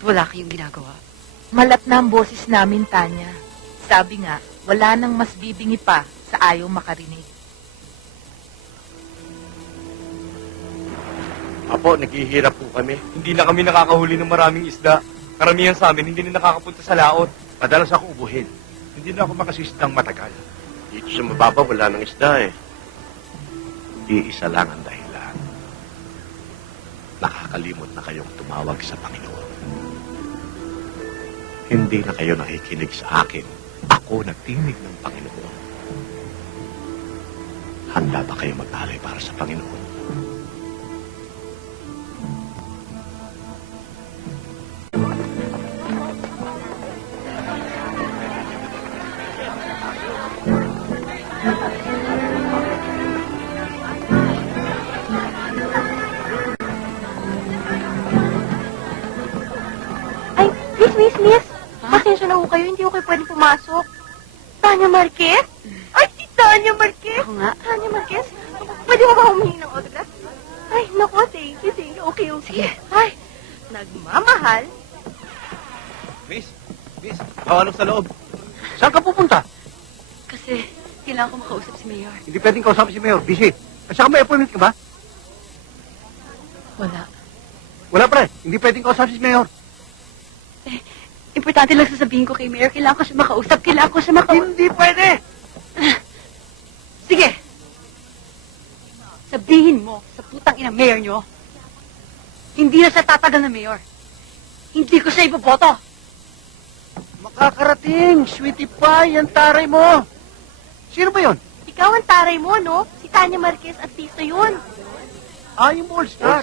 At wala kayong ginagawa. Malat na ang boses namin, Tanya. Sabi nga, wala nang mas bibingi pa sa ayaw makarinig. Apo, naghihirap po kami. Hindi na kami nakakahuli ng maraming isda. Karamihan sa amin, hindi na nakakapunta sa laot. Madalas ako ubuhin. Hindi na ako makasistang matagal. Dito sa mababa, wala nang isda eh. Iisa lang ang dahilan. Nakakalimot na kayong tumawag sa Panginoon. Hindi na kayo nakikinig sa akin. Ako nagtinig ng Panginoon. Handa ba kayo mag-alay para sa Panginoon? Miss, pasensya na ho kayo, hindi ko kayo pwede pumasok. Tanya Marquez? Ay, si Tanya Marquez! Ako nga. Tanya Marquez? Pwede mo ba humingi ng autograph? Ay, naku, thank you. Okay. Sige. Ay, nagmamahal. Miss, tawalog sa loob. Saan ka pupunta? Kasi kailangan ko makausap si Mayor. Hindi pwedeng kausapin si Mayor. Busy. At saka may appointment ka ba? Wala. Wala pa rin. Hindi pwedeng kausapin si Mayor. Importante lang sasabihin ko kay Mayor. Kailangan ko siya makausap. Hindi pwede! Sige. Sabihin mo sa putang ina Mayor nyo, hindi na siya tatagal na Mayor. Hindi ko siya iboboto. Makakarating, sweetie pie, ang taray mo. Sino ba yon? Ikaw ang taray mo, no? Si Tanya Marquez, artista yun. Ah, yung All-Star.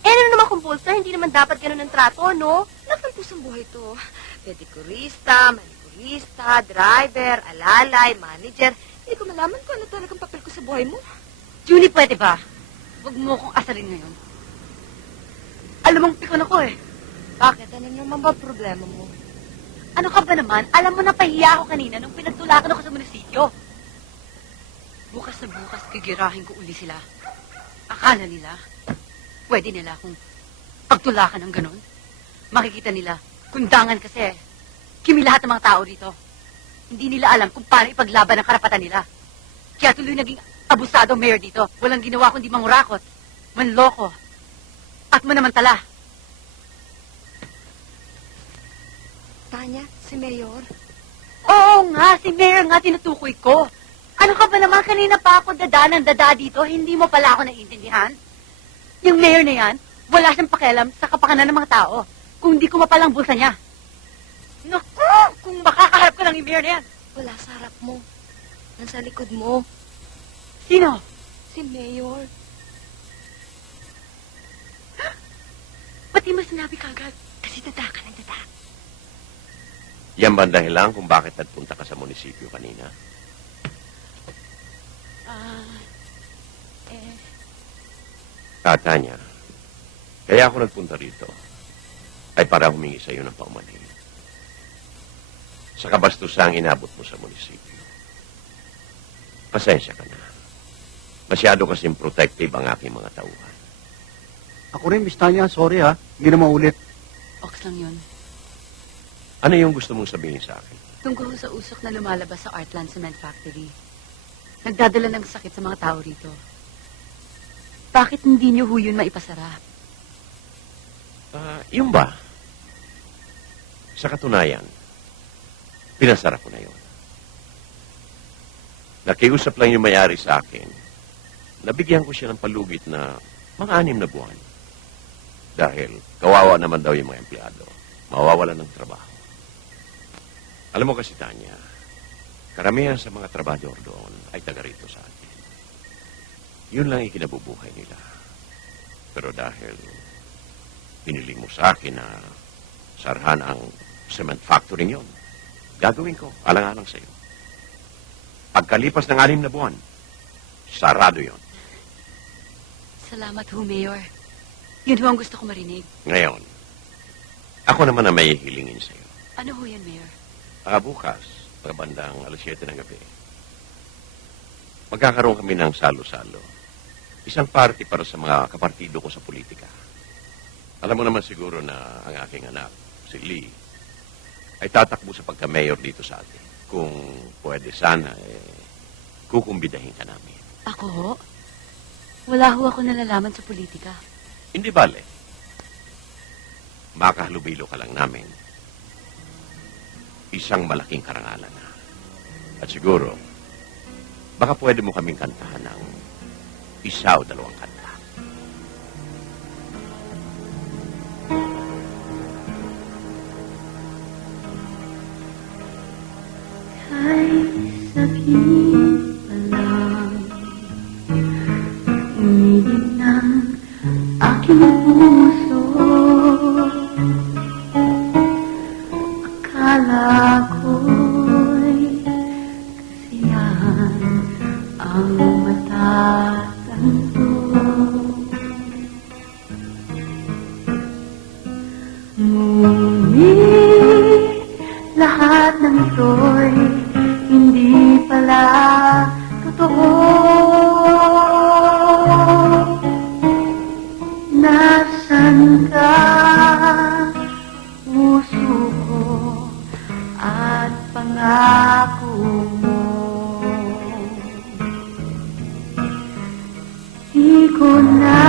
Ano naman kung Polestar, hindi naman dapat ganun ang trato, no? Lakan po sa buhay to. Pedicurista, manicurista, driver, alalay, manager. Hindi ko malaman kung ano talagang papel ko sa buhay mo. Julie, pwede ba? Huwag mo akong asalin ngayon. Alam mong pikon ako eh. Bakit? Ano naman ba problema mo? Ano ka ba naman? Alam mo na pahiya ako kanina nung pinagtulakan ako sa munisipyo. Bukas na bukas, gigirahin ko uli sila. Akala nila, pwede nila akong pagtulakan ng ganon. Makikita nila, kundangan kasi. Kimi lahat ng mga tao dito. Hindi nila alam kung paano ipaglaban ang karapatan nila. Kaya tuloy naging abusado ang mayor dito. Walang ginawa kundi mangurakot, manloko, at manamantala. Tanya, si Mayor. Oo nga, si Mayor nga tinutukoy ko. Ano ka ba naman, kanina pa ako dada dito, hindi mo pala ako naiintindihan? Yung Mayor na yan, wala siyang pakialam sa kapakanan ng mga tao, kung hindi ko mapalang bulsa niya. Naku, kung makakaharap ko lang yung Mayor na yan. Wala sa harap mo. Nasa likod mo. Sino? Si Mayor. Ba't di mo sinabi kagad? Kasi dada ka ng dada. Yan ba ang dahilan kung bakit nagpunta ka sa munisipyo kanina? Tanya, kaya ako nagpunta rito ay para humingi sa iyo ng paumanhin. Sa kabastusang inabot mo sa munisipyo. Pasensya ka na. Masyado kasing protective ang aking mga tauhan. Ako rin, Miss Tanya. Sorry ha. Hindi na maulit. Ox lang yun. Ano yung gusto mong sabihin sa akin? Tungkol sa usok na lumalabas sa Artland Cement Factory. Nagdadala ng sakit sa mga tao rito. Bakit hindi niyo ho yun maipasara? Yung ba? Sa katunayan, pinasara ko na yun. Nakiusap lang yung may-ari sa akin. Nabigyan ko siya ng palugit na mga 6 na buwan. Dahil kawawa naman daw yung mga empleyado. Mawawalan ng trabaho. Alam mo kasi, Tanya, karamihan sa mga trabador doon ay taga rito sa atin. Yun lang ikinabubuhay nila. Pero dahil piniling mo sa akin na sarhan ang cement factory yun, gagawin ko, alang-alang sa iyo. Pagkalipas ng 6 na buwan, sarado yon. Salamat ho, Mayor. Yun ho ang gusto ko marinig. Ngayon, ako naman ang may hilingin sa iyo. Ano ho yan, Mayor? Bukas, pagkabandang 7:00 ng gabi, magkakaroon kami ng salo-salo. Isang party para sa mga kapartido ko sa politika. Alam mo naman siguro na ang aking anak, si Lee, ay tatakbo sa pagka-mayor dito sa atin. Kung pwede sana, kukumbidahin ka namin. Ako ho? Wala ho ako nalalaman sa politika. Hindi bale. Makahalubilo ka lang namin. Isang malaking karangalan na. At siguro, baka pwede mo kaming kantahan ng isa o dalawang kanta. Ay, sakit pa lang. Umilig ng aking puso. Akala ko'y kasiyahan ang matatanto. Ngunit lahat ng ito'y hindi pala totoo. Nasaan ka, puso ko, at pangako